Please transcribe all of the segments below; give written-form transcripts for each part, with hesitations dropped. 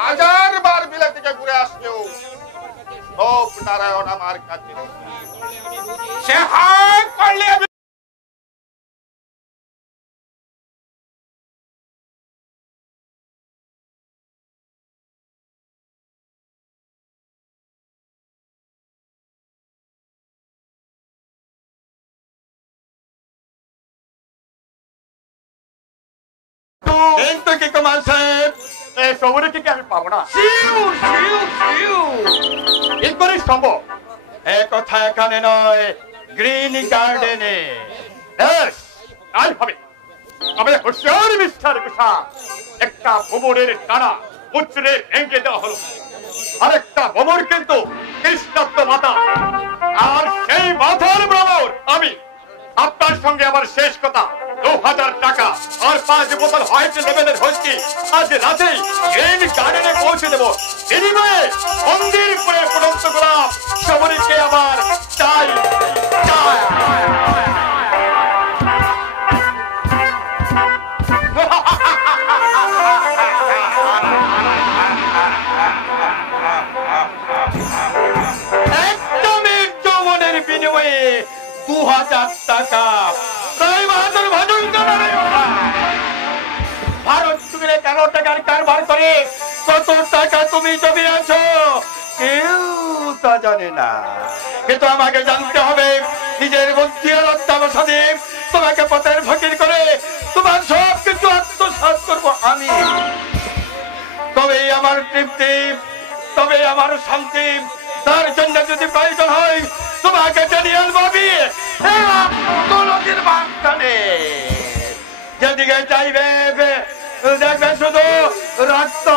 হাজার বার বিলেত থেকে ঘুরে আসলেও সব নারায়ণ আমার কাছে সে হাত করলে কিন্তু কি কুমার সাহেব এই শহরে কি আমি পাবো না কি করে সম্ভব এই কথা এখানে নয় গ্রিন গার্ডেনে হবে তবে হুঁশিয়ার মিস্টার কুষা একটা ভ্রমণের টানা মুচড়ে ভেঙে দেওয়া হলো আরেকটা ভ্রমণ কিন্তু কৃষ্ণত্ব মাতা আর সেই মাথার ভ্রমণ আমি আপনার সঙ্গে আমার শেষ কথা 2000 টাকা আর 5 বোতল হোয়াইট লেভেলের হুইস্কি আজ রাতেই গ্রিন গার্ডেনে পৌঁছে দেবো বিনিময়ে মন্দির করে পর্যন্ত গোলাপ সবরীকে আমার চাই একদমই যৌবনের বিনিময়ে 2000 টাকা ভারত চুকিলে 13 টাকার কারবার করে কত টাকা তুমি জমি আছো কেউ তা জানে না কিন্তু আমাকে জানতে হবে নিজের বুদ্ধির অত্যাবসানে তোমাকে পথের ফকির করে তোমার সব কিছু আত্মসাৎ করবো আমি তবেই আমার তৃপ্তি তবে আমার শান্তি তার জন্য যদি প্রয়োজন হয় তোমাকে টেনে আনবো আমি নদীর বাঁধখানে যেদিকে চাইবে দেখবে শুধু রক্ত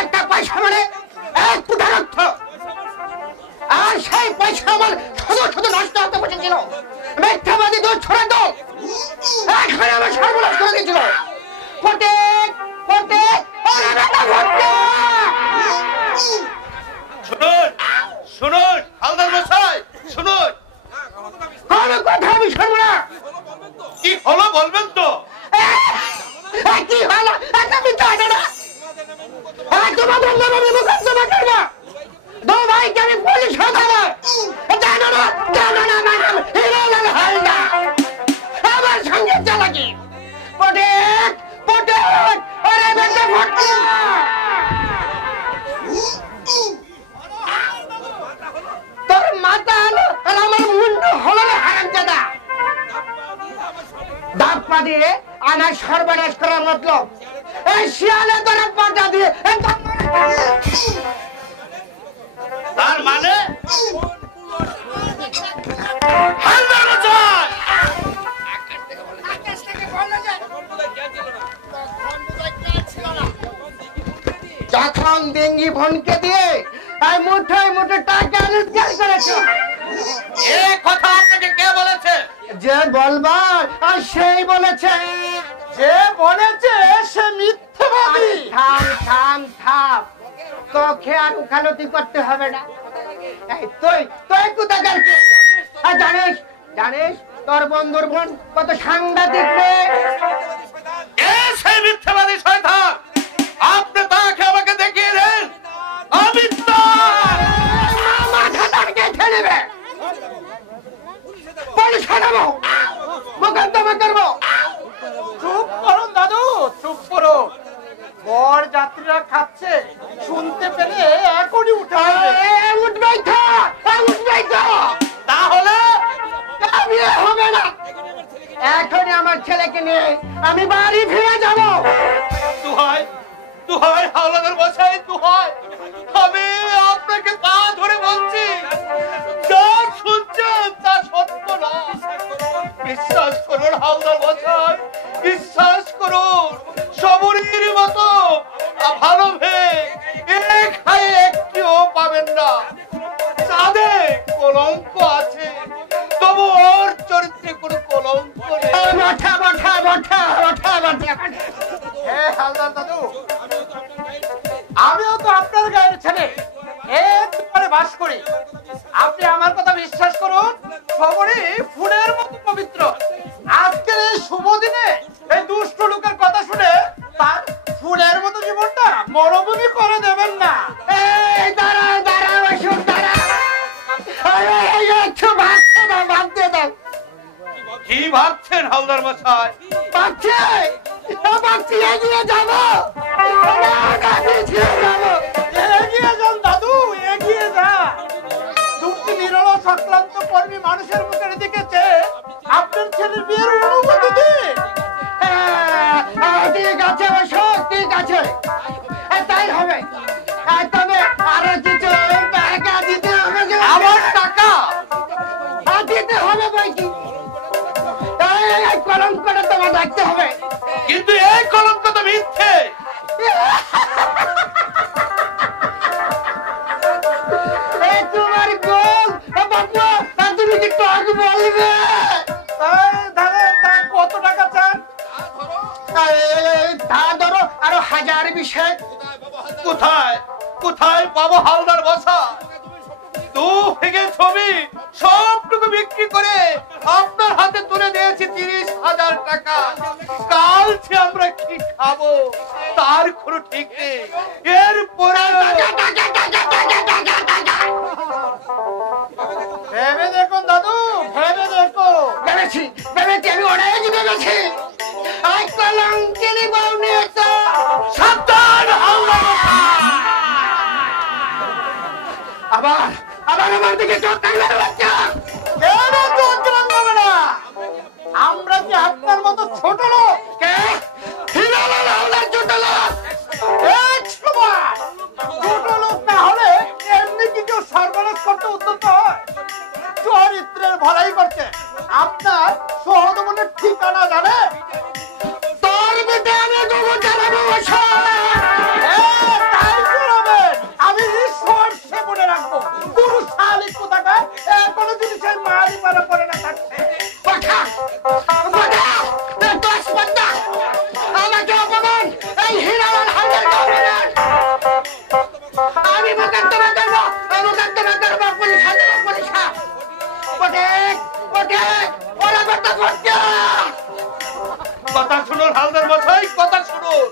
একটা পয়সা মানে 1 ফুটা রক্ত আর সেই পয়সা আমার শুধু শুধু নষ্ট হতে বসেছিল মিথ্যাবাদী দুধ ছড়া দাও এখন আমার সর্বনাশ করে দিয়েছিল শুনুন হালদার মশাই শুনুন কোন কথা আমি শুনবো না কি হলো বলবেন তো কি হলো তুমি তো জানো না তোমাদের নামে মোকদ্দমা করব দো ভাইকে আমি পুলিশ হতাবো জানো না ম্যাডাম হিরোলাল হালদার আমার সঙ্গে চালাকি পটেক ওরে বেটা ফটকা তোর মাথা হলো আর আমার মুন্ডু হলো হারামজাদা দাঁত পা দিয়ে আমার সর্বনাশ করার মতলব এই শিয়ালে তোর পাটা দিয়ে তার মানে যখন ডেঙ্গি ভনকে দিয়ে মুঠোয় মুঠো টাকা রোজগার করেছ এ কথা আপনাকে কে বলেছে যে বলবার আর সেই বলেছে যে বলেছে সে মিথ্যাবাদী থাম তোকে আর উকালতি করতে হবে না তুই কোথাকার জানিস তোর বন্ধুর বোন কত সাংঘাতিক সেই মিথ্যাবাদী শয়তান আপনি তাকে আমাকে দেখিয়ে দেন আমি মাথাটাকে ঠেলে পুলিশ হারাবো মোকদ্দমা করবো চুপ করুন দাদু চুপ করুন বর যাত্রীরা খাচ্ছে শুনতে পেলে এখনই উঠে উঠবেই তো তাহলে বিয়ে হবে না এখনই আমার ছেলেকে নিয়ে আমি বাড়ি ফিরে যাবো তুহাই হাওলাদার মশাই তুহাই আমি আপনাকে পা ধরে বলছি যা শুনছেন তা সত্য না বিশ্বাস করুন হাওলাদার মশাই বিশ্বাস করুন সবরীর মতো ভালো এক খায়ে একটিও পাবেন না চাঁদে কলঙ্ক আছে তবু ওর চরিত্রে কোনো কলঙ্ক নেই হালদার দাদু আমিও তো আপনার গায়ের ছেলে একবারে বাস করি একটু ভাবতে দাও, ভাবতে দাও। কি ভাবছেন হালদার মশাই? ভাবছি এগিয়ে যাবো, পিছিয়ে যাবো। এগিয়ে যান দাদু, এগিয়ে যা। দুঃখী নিরল সক্লান্ত কর্মী মানুষের মুখের দিকে চেয়ে আপনার ছেলের বিয়ের অনুমতি দিন। ঠিক আছে অশোক, ঠিক আছে, তাই হবে। তবে আরো কিছু টাকা দিতে হবে। আমার টাকা দিতে হবে বই কি? কলম করে তোমার রাখতে হবে। কিন্তু এই কলঙ্ক তো মিথ্যে। তোমার গোল বাবা, তুমি কি টক বলবে? তা কত টাকা চান? তা ধরো আরো 1000 কোথায় কোথায় পাবো হালদার মশাই? 2 থেকে ছবি সবটুকু বিক্রি করে আপনার হাতে তুলে দিয়েছি 30,000 টাকা। কালকে আমরা কি খাবো তার কোনো ঠিক নেই। এরপরে ভেবে দেখুন দাদু, ভেবে দেখো। ভেবেছি, আমি ওরাই ভেবেছি। কলঙ্কিনী বউ নিয়েছে। সাবধান হালদার মশাই। আবার আমার দিকে চোখ থাকলে বাচ্চা। কেন চোখ রাঙাবে না? আমরা কি আপনার মতো ছোট লোক? কে? হিলালাল হালদার ছোট লোক। ছোট লোক না হলে এমনি কি কেউ সর্বনাশ করতে উদ্যত হয়? চরিত্রের ভালাই করছে। আপনার সহদমনের ঠিকানা জানে? তোর বেটে আমি গোবর জ্বালাবো বসা। তাই শোনাবেন, আমি সর্ষে মনে রাখবো। পুরুষ শালিক কোথাকার কোনো জিনিসের মালি পালা করে না থাকছে। আমাকে অপমান, এই হিলালাল হালদার অপমান। আমি মোকদ্দমা করবো, পুলিশ হাজার পুলিশ। ওরা কথা করছে। কথা শুনুন হালদার মশাই, কথা শুনুন।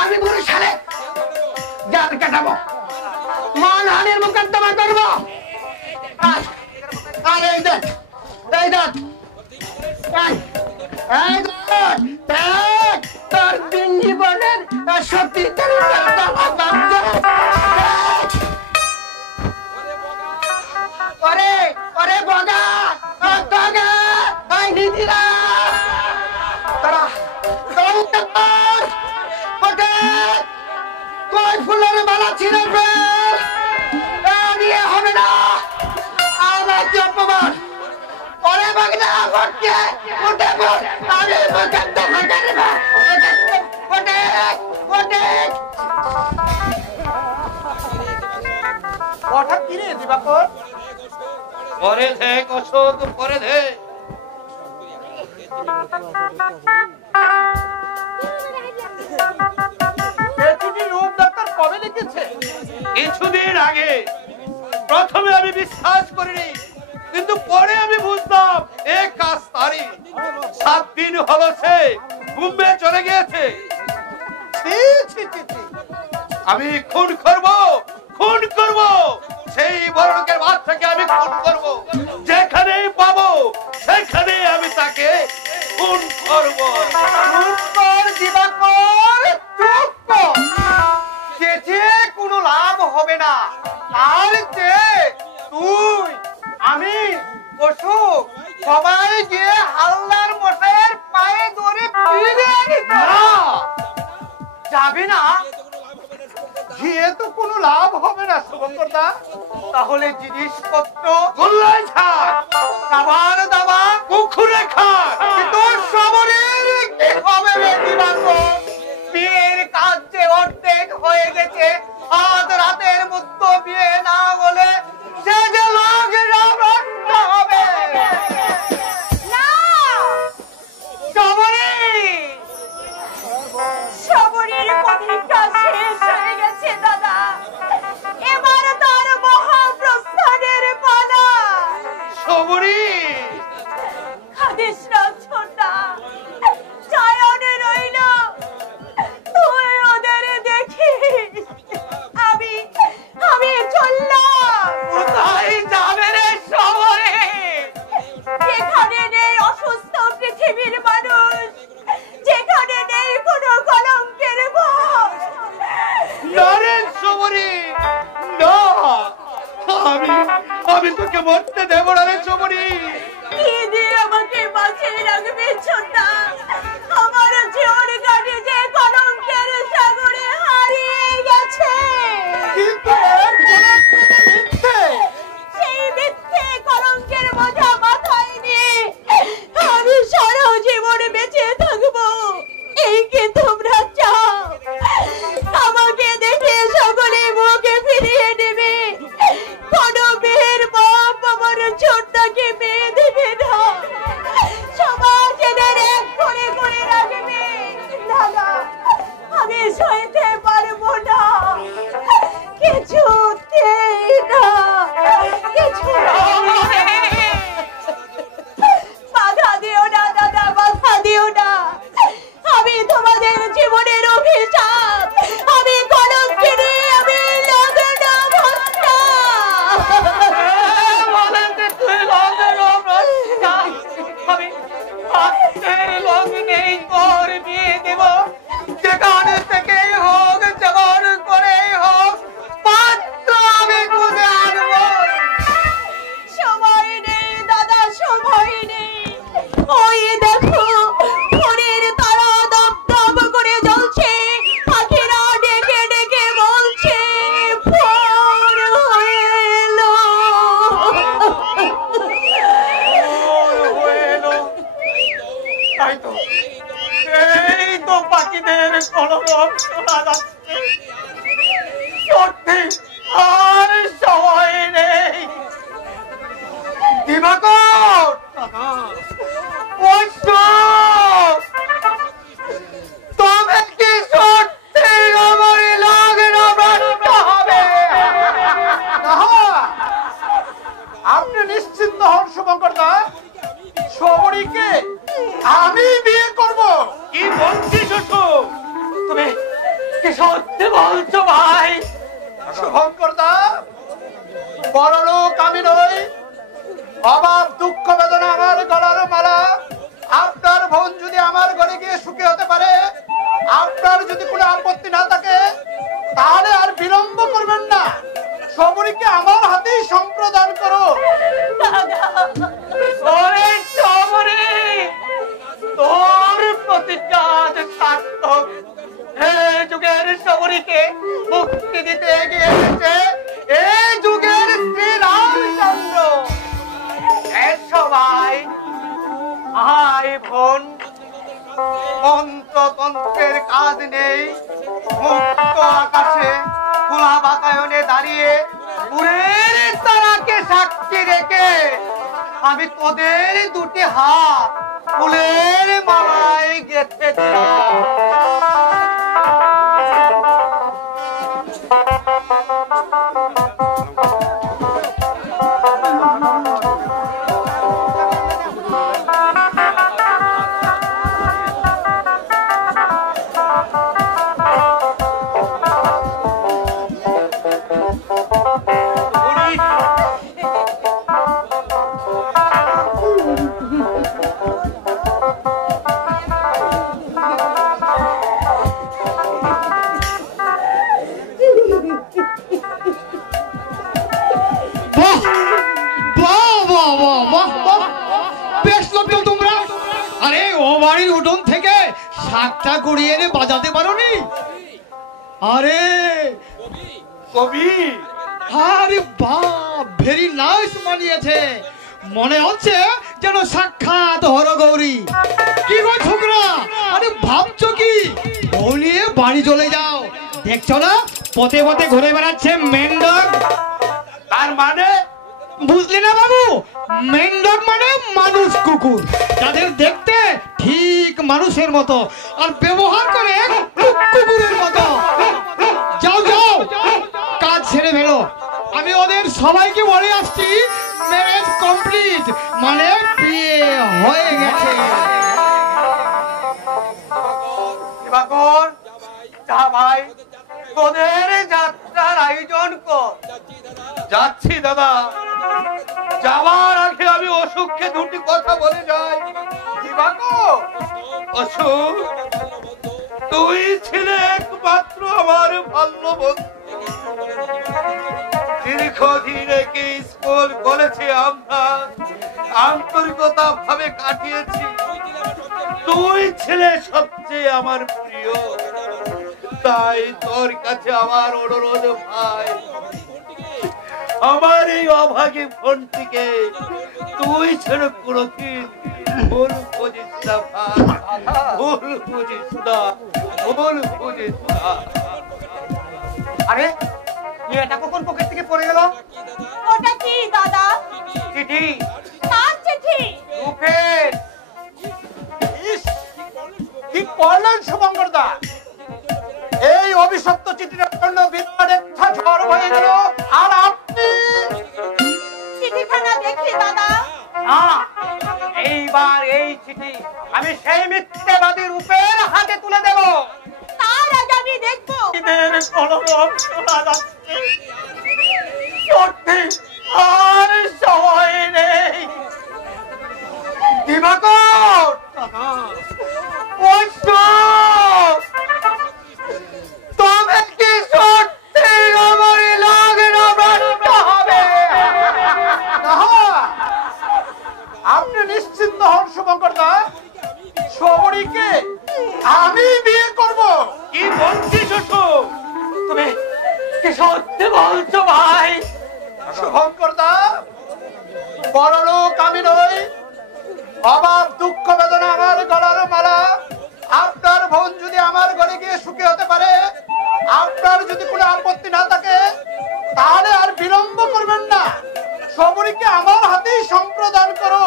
আমি পুরো সালে জাল কাটাবো, মানহানির মোকদ্দমা করবো। আর এই দেখ তোর দিন জীবনের সত্যি ওরে বগা নিধিরা তারা তোর ফুলের মালা ছিঁড়ে ফেল। নিয়ে হবে না আমার কি অপমান। ওরে বাগদা করছে উঠে পড়। আমি মোকদ্দমা হঠাৎ কি রে দিবাকর? পরে দেখ অশোক, পরে দেখ। রূপ ডাক্তার কবে লিখেছে? কিছুদিন আগে। প্রথমে আমি বিশ্বাস করিনি, কিন্তু পরে আমি বুঝলাম এ কাজ তারই। 7 দিন হলো সে মুম্বাই চলে গিয়েছে। আমি খুন করব সেই বড় লোকের বাচ্চাকে আমি খুন করব। যেখানেই পাবো সেখানেই আমি তাকে খুন করব। দিবাকর চুপ কর। চেঁচিয়ে কোনো লাভ হবে না। আর যে তুই, আমি, অশোক সবাই গিয়ে হালদার মশাইয়ের পায়ে ধরে ফিরে আনি। যাবে না? গিয়ে তো কোনো লাভ হবে না শুভঙ্করদা। তাহলে জিনিসপত্র গোল্লায় থাক, খাবার দাবার পুকুরে খাক, কিন্তু সবরের কি হবে রে দিবাকর? বিয়ের কাজ যে অর্ধেক হয়ে গেছে। আজ রাতের মধ্যে বিয়ে না হলে সে যে লোকেরা নষ্ট হবে। সবরের পরীক্ষা শেষ হয়ে গেছে দাদা। এবার তার মহাপ্রস্থানের পালা। সবরি খাদিস না ছোটা, আমি তোকে মরতে দেবো না রে চমরি। কি দিয়ে আমাকে বাঁচিয়ে রাখবে ছোট্টা? আমার জীবন কাটে যে কলঙ্কের সাগরে হারিয়ে গেছে। কিন্তু সেই মিথ্যে কলঙ্কের বোঝা মাথায় নিয়ে আমি সারা জীবন বেঁচে থাকবো, এই কি তোমরা চাও? আমাকে দেখে সকলে মুখে ফিরিয়ে নেবে, কোনো মেয়ের বাপ আমার ছোট্টাকে মেয়ে দেবে না, সমাজ এদের এক করে করে রাখবে। দাদা, আমি সইতে পারবো না, কিছুতেই না, কিছু বাধা দিও না দাদা, বাধা দিও না। আমি তোমাদের জীবনের অভিশাপ, আমি কলঙ্কিনী, আমি লগ্ন ভ্রষ্টা। বলেন যে তুই লগ্ন ভ্রষ্টা। আমি আজকের লগ্নেই তোর বিয়ে দেব, যেখান থেকেই হোক, যেমন করেই হোক, পাত্র আমি খুঁজে আনবো। সময় নেই দাদা, সময় নেই। ওই দেখো ভোরের তারা দপদপ করে জ্বলছে, পাখিরা ডেকে ডেকে বলছে ভোর হয়ে এলো। তাই তো, এই তো পাখিদের কলরব শোনা যাচ্ছে। সত্যি আর সময় নেই। দিবাকর, তবে কি সত্যি আমার লগ্ন ভ্রষ্ট হবে? আপনি নিশ্চিন্ত হন শুভঙ্কর দা, শবরীকে আমি বিয়ে করব। কি বলছিস অশোক? তুমি কি সত্যি বলছো ভাই? শুভঙ্কর দা, বড় লোক আমি নই, অভাব দুঃখ বেদনা আমার গলার মালা। আপনার বোন যদি আমার ঘরে গিয়ে সুখী হতে পারে, আপনার যদি কোনো আপত্তি না থাকে, তাহলে আর বিলম্ব করবেন না, শবরীকে আমার হাতেই সম্প্রদান করো। ওরে শবরী, তোর প্রতিজ্ঞা আজ সার্থক। এই যুগের শবরীকে মুক্তি দিতে এগিয়ে এসেছে এই যুগের শ্রী রামচন্দ্র। সবাই আয় বোন, মন্ত্রতন্ত্রের কাজ নেই, মুক্ত আকাশে খোলা বাতায়নে দাঁড়িয়ে পুরের তারাকে সাক্ষী রেখে আমি তোদের দুটি হাত ফুলের মালায় গেঁথে দিলাম। বাড়ির উঠোন থেকে শাকটা কুড়িয়ে এনে বাজাতে পারোনি? আরে কবি, আরে বাহ, ভেরি নাইস মানিয়েছে। মনে হচ্ছে যেন সাক্ষাৎ হরগৌরী। কি গো ছোকরা, আরে ভাবছো কি? বউ নিয়ে বাড়ি চলে যাও। দেখছো না পথে পথে ঘুরে বেড়াচ্ছে মেন্ডক। তার মানে বুঝলি না বাবু? মেন্ডক মানে মানুষ কুকুর, যাদের দেখতে ঠিক মানুষের মতো আর ব্যবহার করে কুকুরের মতো। যাও যাও, কাজ ছেড়ে ফেলো। আমি ওদের সবাইকে বলে আসছি ম্যারেজ কমপ্লিট, মানে বিয়ে হয়ে গেছে। যা ভাই, তোদের যাত্রার আয়োজন কর। যাচ্ছি দাদা, যাওয়ার আগে আমি অশোককে দুটি কথা বলে যাই। অশোক, তুই ছিলে একমাত্র আমার ভালো বন্ধু, যিনি দীর্ঘদিন একই স্কুল কলেজে আমরা আন্তরিকতা ভাবে কাটিয়েছি। তুই ছেলে সবচেয়ে আমার প্রিয়, তাই তোর কাছে আমার অনুরোধ ভাই, আমার এই অভাগী ফোনটিকে তুই ছেড়ে কোনোদিন ভুল বুঝিস না ভাই, ভুল বুঝিস না, ভুল বুঝিস না। আরে এটা কখন পকেট থেকে পড়ে গেল? ওটা কি দাদা? চিঠি। কার চিঠি? রূপের। ইস, কি করলেন শুভঙ্কর দা? এই অভিশপ্ত চিঠির জন্য বিরাট একটা ঝড় হয়ে গেল, আর আপনি চিঠিখানা দেখি দাদা। না, এইবার এই চিঠি আমি সেই মিথ্যাবাদী রূপের হাতে তুলে দেব। তার আগে আমি দেখবো। এদের কলরব শোনা যাচ্ছে, সত্যি আর সময় নেই। দিবাকর, তবে কি সত্যি আমার লাগে না ভ্রষ্ট হবে? আপনি নিশ্চিন্ত হন শুভঙ্কর দা, শবরীকে আমি বিয়ে করব। কি বলছিস অশোক? তুমি কি সত্যি বলছো ভাই? শুভঙ্কর দা, বড় লোক আমি নই, অভাব দুঃখ বেদনা আমার গলার মালা। আপনার বোন যদি আমার ঘরে গিয়ে সুখী হতে পারে, আপনার যদি কোনো আপত্তি না থাকে, তাহলে আর বিলম্ব করবেন না, শবরীকে আমার হাতেই সম্প্রদান করো।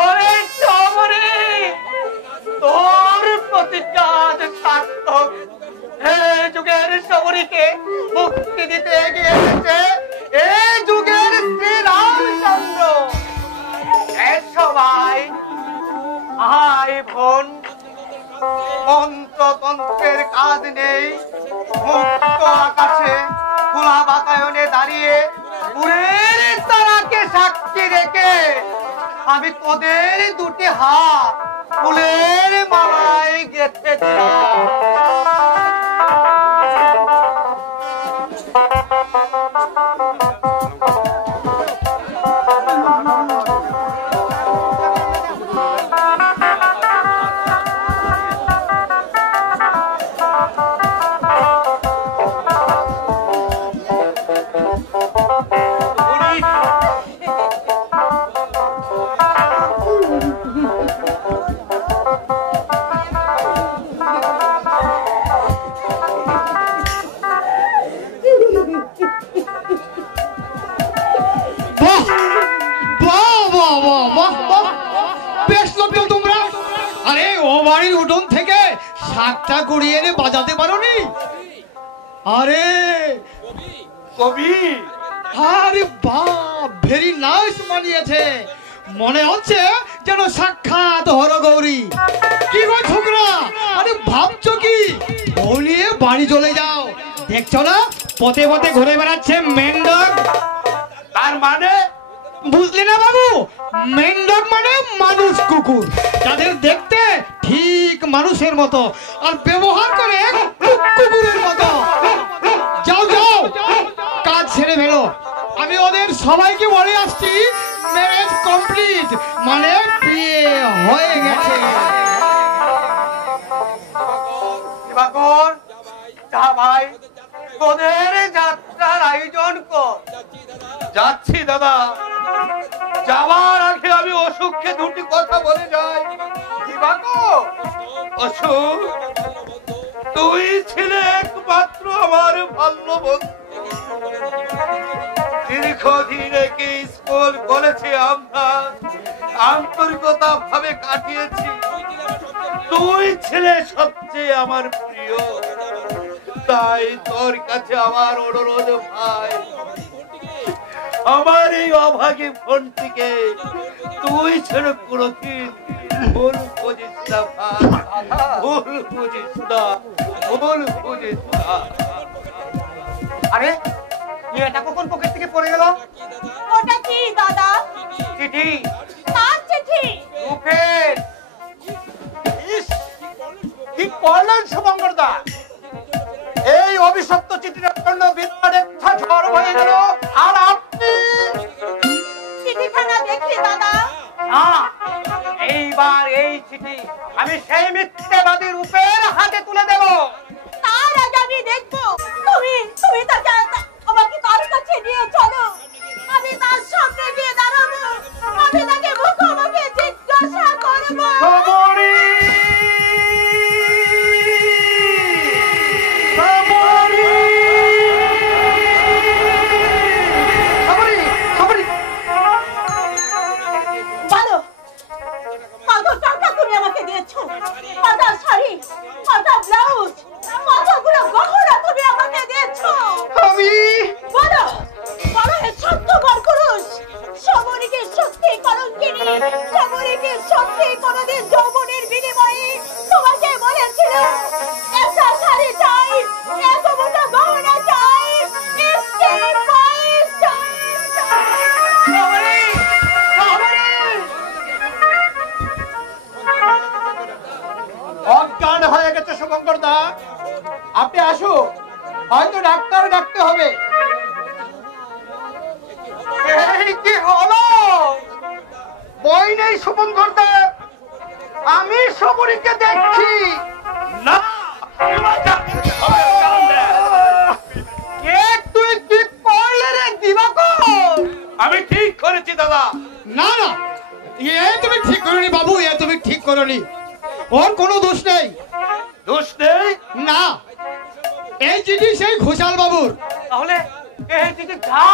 ওরে শবরী, তোর প্রতিজ্ঞা সার্থক। এই যুগের শবরীকে মুক্তি দিতে এগিয়ে এসেছে এই যুগের শ্রী রামচন্দ্র। সবাই ভাই বোন, মন্ত্রতন্ত্রের কাজ নেই, মুক্ত আকাশে খোলা বাতায়নে দাঁড়িয়ে পুরের তারাকে সাক্ষী রেখে আমি তোদের দুটি হাত ফুলের মালায় গেঁথে দিলাম। উঠোন থেকে শাকটা কুড়িয়ে এনে বাজাতে পারোনি? আরে কবি, আরে বাহ, ভেরি নাইস মানিয়েছে। মনে হচ্ছে যেন সাক্ষাৎ হরগৌরী। কি গো ছোকরা, আরে ভাবছো কি? বউ নিয়ে বাড়ি চলে যাও। দেখছো না পথে পথে ঘুরে বেড়াচ্ছে মেন্ডক। তার মানে বুঝলি না বাবু? মেন্ডক মানে মানুষ কুকুর, যাদের দেখতে ঠিক মানুষের মতো আর ব্যবহার করে কুকুরের মতো। যাও যাও, কাজ ছেড়ে ফেলো। আমি ওদের সবাইকে বলে আসছি ম্যারেজ কমপ্লিট, মানে বিয়ে হয়ে গেছে। যা ভাই, তোদের যাত্রার আয়োজন কর। যাচ্ছি দাদা, যাওয়ার আগে আমি অশোককে দুটি কথা বলে যাই। অশোক, তুই ছিলে একমাত্র আমার ভালো বন্ধু। দীর্ঘদিন একই স্কুল কলেজে আমরা আন্তরিকতা ভাবে কাটিয়েছি। তুই ছিলে সবচেয়ে আমার প্রিয়, তাই তোর কাছে আমার অনুরোধ ভাই, আমার এই অভাগী ফোনটিকে তুই ছেড়ে কোনোদিন ভুল বুঝিস না ভাই, ভুল বুঝিস না, ভুল বুঝিস না। আরে এটা কখন পকেট থেকে পড়ে গেল? ওটা কি দাদা? চিঠি। কার চিঠি? রূপের। ইস, কি করলেন শুভঙ্কর দা? এই অভিশপ্ত চিঠিটার জন্য বিরাট একটা ঝড় হয়ে গেল। আর আপনি চিঠিখানা দেখি দাদা। না, এইবার এই চিঠি আমি সেই মিথ্যেবাদী রূপের হাতে তুলে দেব। তার আগে আমি দেখবো তুমি তাকে আমাকে তার কাছে নিয়ে চলো। আমি তার সামনে গিয়ে দাঁড়াবো। আমি তাকে মুখোমুখি জিজ্ঞাসা করবো। খবরি বলো, কত টাকা তুমি আমাকে দিয়েছো? কত শাড়ি, কত ব্লাউজ, কতগুলো গহনা তুমি আমাকে দিয়েছো? বলো বলো, হে সত্যবান পুরুষ, সমরী কি সত্যি কলঙ্কিনী? সমরী কি সত্যি কোনোদিন যৌবনের বিনিময়ে তোমাকে বলেছিল একটা শাড়ি চাই, এত মোটা গহনা চাই, স্টেপ বাই স্টেপ? অজ্ঞান হয়ে গেছে শুভঙ্কর দা, আপনি আসুন, হয়তো ডাক্তার ডাকতে হবে। এই কি হলো? বই নেই শুভঙ্কর দা, আমি সবরীকে দেখছি। না, তোমার জানতে হবে, কারণ দেখ। তুই কি করলে রে দিবাকর? আমি ঠিক করেছি দাদা। না না, এ তুমি ঠিক করনি বাবু, এ তুমি ঠিক করনি। ওর কোনো দোষ নেই। দোষ নেই? না, এই চিঠি সেই ঘোষাল বাবুর। তাহলে এই চিঠি যা।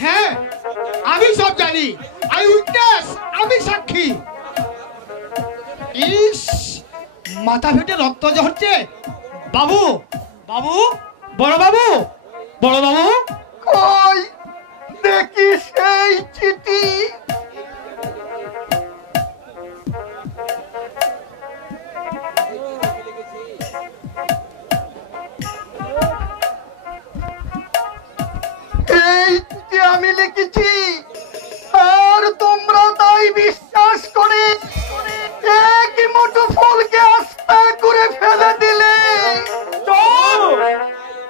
হ্যাঁ, আমি সব জানি। আই উইটনেস, আমি সাক্ষী। ইস, মাথা ফেটে রক্ত ঝরছে। বাবু বাবু, বড় বাবু, বড় বাবু, কই দেখি সেই চিঠি। এই চিঠি আমি লিখেছি, আর তোমরা তাই বিশ্বাস করে এক মুঠো ফুলকে আস্থা করে ফেলে দিলে।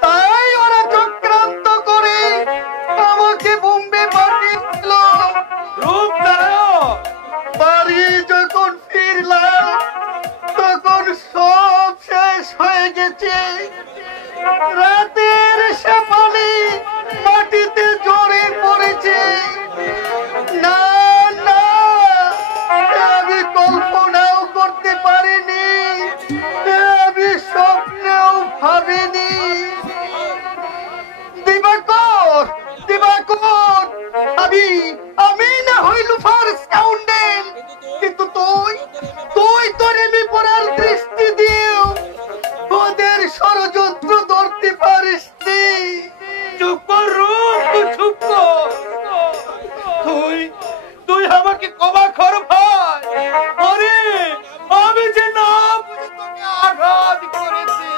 তাই ওরা চক্রান্ত করে আমাকে বোম্বে পাঠিয়ে দিল। রূপনারায়ণ, বাড়ি যখন ফিরলাম তখন সব শেষ হয়ে গেছে। রাতের শেফালি মাটিতে জড়ে পড়েছে। না না, আমি কল্পনাও করতে পারিনি, আমি স্বপ্নেও ভাবিনি। দিবাকর, দিবাকর, আমি না হইল ফার্স্ট স্কাউন্ডেল, কিন্তু তুই তোর এমি পড়ার দৃষ্টি দিয়েও ওদের ষড়যন্ত্র ধরতে পারিস নি। চুপ কর রূপ, তুই চুপ কর। তুই আমাকে ক্ষমা কর ভাই। আরে আমি যে না বুঝে তোকে আঘাত করেছি।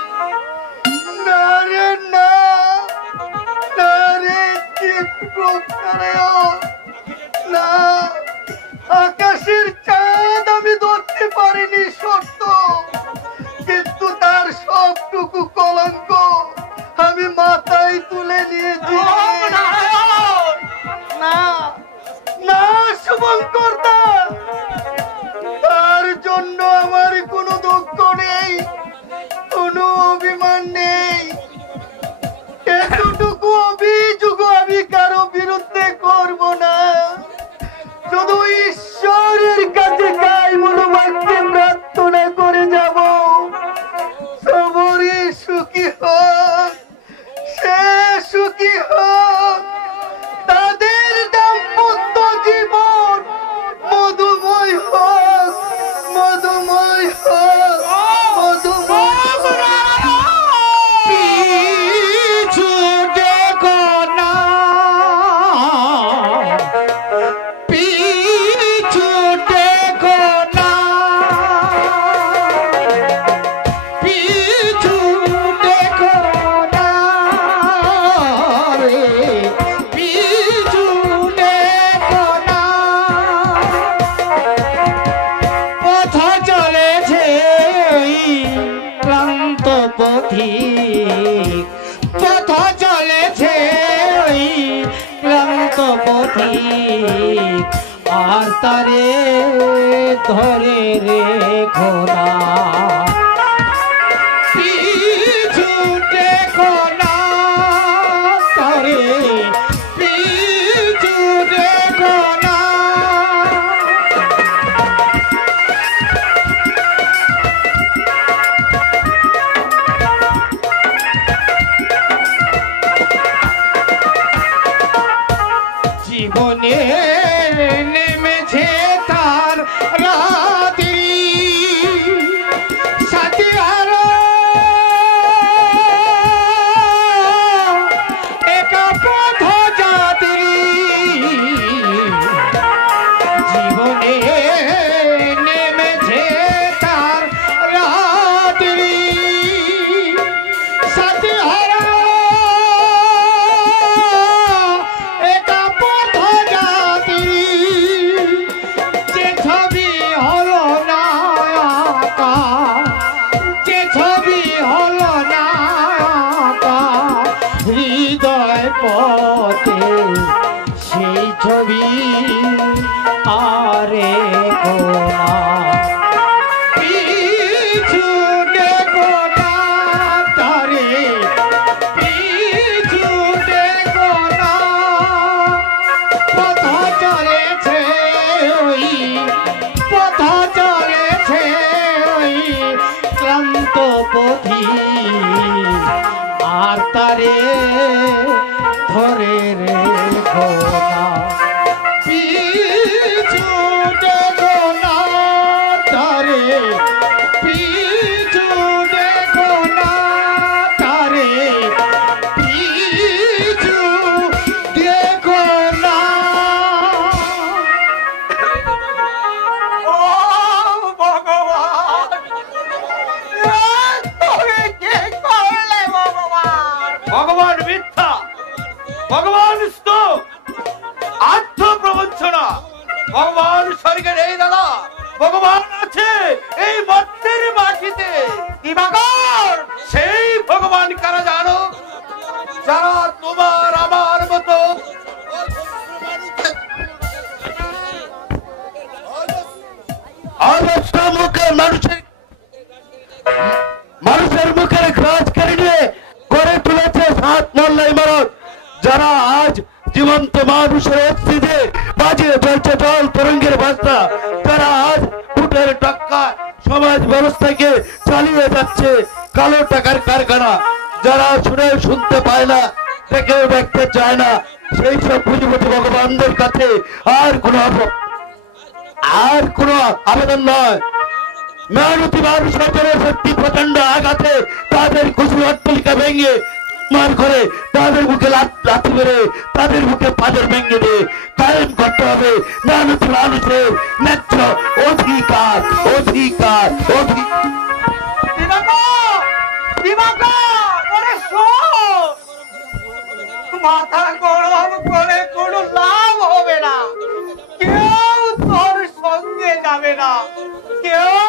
না রে না, না রে রূপনারায়ণ, না। আকাশের চাঁদ আমি ধরতে পারিনি সত্য, কিন্তু তার সবটুকু কলঙ্ক আমি মাথায় তুলে নিয়েছি। না না শুভঙ্কর দা, তার জন্য আমার কোনো দুঃখ নেই, কোনো অভিমান নেই। এতটুকু অভিযোগ আমি কারো বিরুদ্ধে করব না। শুধু ঈশ্বরের কাছে গাই মনোবাক্যে প্রার্থনা করে যাব, সবরই সুখী হোক, সে সুখী হোক, তাদের দাম্পত্য জীবন মধুময় হোক, মধুময় হোক, মধুময় হোক। পিছু দেখো না, পিছু তারে ধরে রেখো না, পিছু দেখো না, তারে পিছু দেখো না। জীবনে নেমেছে তার রাত্রি, সাথী আরো একা পথ যাত্রী। জীবনে নেমেছে তার রাত্রি, সাথী হারা একা পথ যাত্রী। যে ছবি হলো না আঁকা, যে ছবি হলো না আঁকা হৃদয় পথে, সেই ছবি আরে গোনা। পিছু দেখো না, তারে পিছু দেখো না। পথ চলেছে ওই, পথ চলেছে ওই ক্লান্ত পথি, আর তারে ধরে রেখো না। পিছু দেখো না, তারে পিছু দেখো না, তারে পিছু দেখো না। ও ভগবান, তুমি কি করলে ভগবান? ভগবান মিথ্যা, ভগবান স্তব, আত্ম প্রবঞ্চনা। ভগবান স্বর্গে নেই দাদা, ভগবান আছে এই মর্তের মাটিতে। দিবাকর, সেই ভগবান কারা জানো? যারা তোমার আমার মতো আদর্শ মুখে মানুষের মুখের গ্রাস কেড়ে নিয়ে গড়ে তুলেছে 7 মহল্লা ইমারত। যারা আজ জীবন্ত মানুষের অস্তিত্বে বাজিয়ে চলছে জল তরঙ্গের বার্তা, যারা আজ ফুটের টাকা সমাজ ব্যবস্থাকে চালিয়ে যাচ্ছে কালো টাকার কারখানা, যারা শুনে শুনতে পায় না, দেখে দেখতে চায় না, সেই সব পুঁজিপতি ভগবানদের কাছে আর কোনো আবেদন নয়। মেহনতি মানুষের জনশক্তি প্রচন্ড আঘাতে তাদের খুশি অট্টালিকা ভেঙে মার করে, তাদের মুখে লাথি মেরে, তাদের মুখে পাথর ভেঙে দিয়ে কায়েম করতে হবে মেহনতি মানুষের ন্যায্য অধিকার, অধিকার, অধিকার। দিবাকর, দিবাকর, ওরে শোন, মাথা গরম করে কোনো লাভ হবে না। কেউ তোর সঙ্গে যাবে না, কেউ